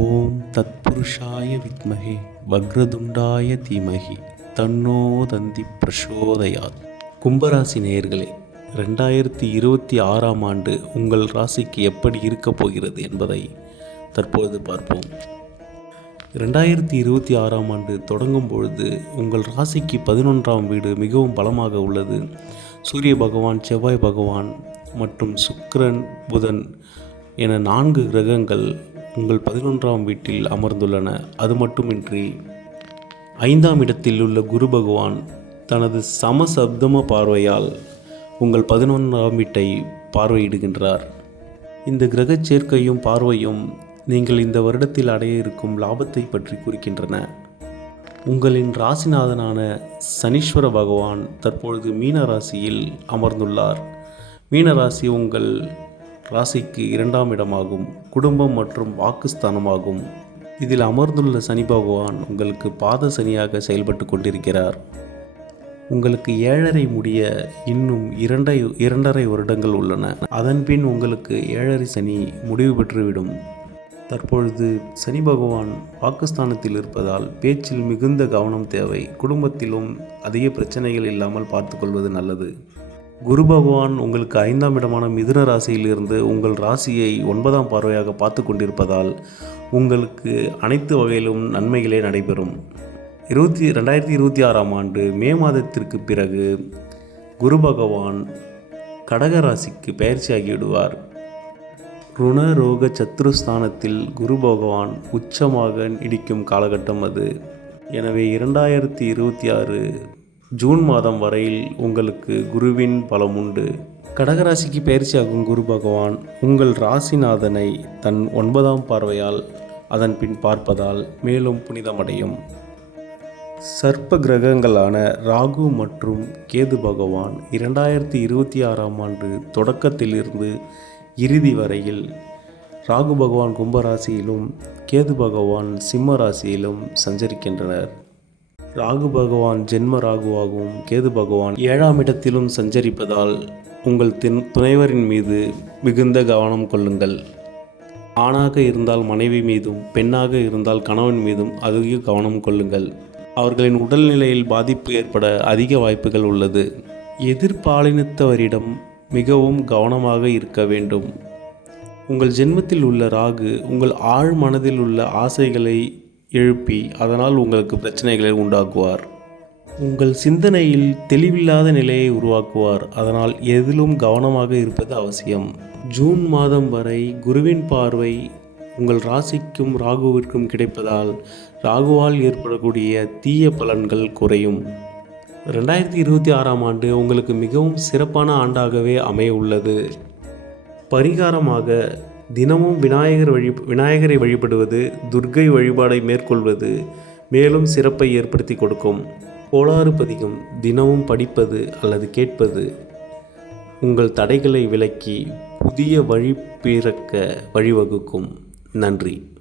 ஓம் தத்புருஷாய வித்மகே வக்ரதுண்டாய தீமகி தன்னோ தந்தி பிரசோதயாத். கும்பராசி நேயர்களே ரெண்டாயிரத்தி இருபத்தி ஆறாம் ஆண்டு உங்கள் ராசிக்கு எப்படி இருக்கப் போகிறது என்பதை தற்பொழுது பார்ப்போம். ரெண்டாயிரத்தி இருபத்தி ஆறாம் ஆண்டு தொடங்கும் பொழுது உங்கள் ராசிக்கு பதினொன்றாம் வீடு மிகவும் பலமாக உள்ளது. சூரிய பகவான் செவ்வாய் பகவான் மற்றும் சுக்கிரன் புதன் என நான்கு கிரகங்கள் உங்கள் பதினொன்றாம் வீட்டில் அமர்ந்துள்ளன. அது மட்டுமின்றி ஐந்தாம் இடத்தில் உள்ள குரு பகவான் தனது சமசப்தம பார்வையால் உங்கள் பதினொன்றாம் வீட்டை பார்வையிடுகின்றார். இந்த கிரகச் சேர்க்கையும் பார்வையும் நீங்கள் இந்த வருடத்தில் அடைய இருக்கும் லாபத்தை பற்றி குறிக்கின்றன உங்களின் ராசிநாதனான சனீஸ்வர பகவான் தற்பொழுது மீன ராசியில் அமர்ந்துள்ளார். மீன ராசி உங்கள் ராசிக்கு இரண்டாம் இடமாகும். குடும்பம் மற்றும் வாக்குஸ்தானமாகும். இதில் அமர்ந்துள்ள சனி பகவான் உங்களுக்கு பாத சனியாக செயல்பட்டு கொண்டிருக்கிறார். உங்களுக்கு ஏழரை முடிய இன்னும் இரண்டை இரண்டரை வருடங்கள் உள்ளன. அதன்பின் உங்களுக்கு ஏழரை சனி முடிவு பெற்றுவிடும். தற்பொழுது சனி பகவான் பாகிஸ்தானத்தில் இருப்பதால் பேச்சில் மிகுந்த கவனம் தேவை. குடும்பத்திலும் அதிக பிரச்சனைகள் இல்லாமல் பார்த்துக்கொள்வது நல்லது. குரு பகவான் உங்களுக்கு ஐந்தாம் இடமான மிதுன ராசியிலிருந்து உங்கள் ராசியை ஒன்பதாம் பார்வையாக பார்த்து கொண்டிருப்பதால் உங்களுக்கு அனைத்து வகையிலும் நன்மைகளே நடைபெறும். இருபத்தி ரெண்டாயிரத்தி இருபத்தி ஆறாம் ஆண்டு மே மாதத்திற்கு பிறகு குரு பகவான் கடக ராசிக்கு பயிற்சியாகிவிடுவார். ருணரோக சத்ருஸ்தானத்தில் குரு பகவான் உச்சமாக இடிக்கும் காலகட்டம் அது. எனவே இரண்டாயிரத்தி இருபத்தி ஆறு ஜூன் மாதம் வரையில் உங்களுக்கு குருவின் பலம் உண்டு கடகராசிக்கு பயிற்சியாகும் குரு பகவான் உங்கள் ராசிநாதனை தன் ஒன்பதாம் பார்வையால் அதன் பின் பார்ப்பதால் மேலும் புனிதமடையும். சர்ப்ப கிரகங்களான ராகு மற்றும் கேது பகவான் இரண்டாயிரத்தி இருபத்தி ஆறாம் ஆண்டு தொடக்கத்திலிருந்து இறுதி வரையில் ராகு பகவான் கும்பராசியிலும் கேது பகவான் சிம்ம ராசியிலும் சஞ்சரிக்கின்றனர். ராகு பகவான் ஜென்ம ராகுவாகவும் கேது பகவான் ஏழாம் இடத்திலும் சஞ்சரிப்பதால் உங்கள் தின் துணைவரின் மீது மிகுந்த கவனம் கொள்ளுங்கள். ஆணாக இருந்தால் மனைவி மீதும் பெண்ணாக இருந்தால் கணவன் மீதும் அதிக கவனம் கொள்ளுங்கள். அவர்களின் உடல்நிலையில் பாதிப்பு ஏற்பட அதிக வாய்ப்புகள் உள்ளது. எதிர்பாலினத்தவரிடம் மிகவும் கவனமாக இருக்க வேண்டும். உங்கள் ஜென்மத்தில் உள்ள ராகு உங்கள் ஆழ் மனதில் உள்ள ஆசைகளை எழுப்பி அதனால் உங்களுக்கு பிரச்சனைகளை உண்டாக்குவார். உங்கள் சிந்தனையில் தெளிவில்லாத நிலையை உருவாக்குவார். அதனால் எதிலும் கவனமாக இருப்பது அவசியம். ஜூன் மாதம் வரை குருவின் பார்வை உங்கள் ராசிக்கும் ராகுவிற்கும் கிடைப்பதால் ராகுவால் ஏற்படக்கூடிய தீய பலன்கள் குறையும். ரெண்டாயிரத்தி இருபத்தி ஆறாம் ஆண்டு உங்களுக்கு மிகவும் சிறப்பான ஆண்டாகவே அமைய உள்ளது. பரிகாரமாக தினமும் விநாயகர் வழி விநாயகரை வழிபடுவது துர்க்கை வழிபாடை மேற்கொள்வது மேலும் சிறப்பை ஏற்படுத்தி கொடுக்கும். கோளாறு பதிகம் தினமும் படிப்பது அல்லது கேட்பது. உங்கள் தடைகளை விலக்கி புதிய வழி பிறக்க வழிவகுக்கும். நன்றி.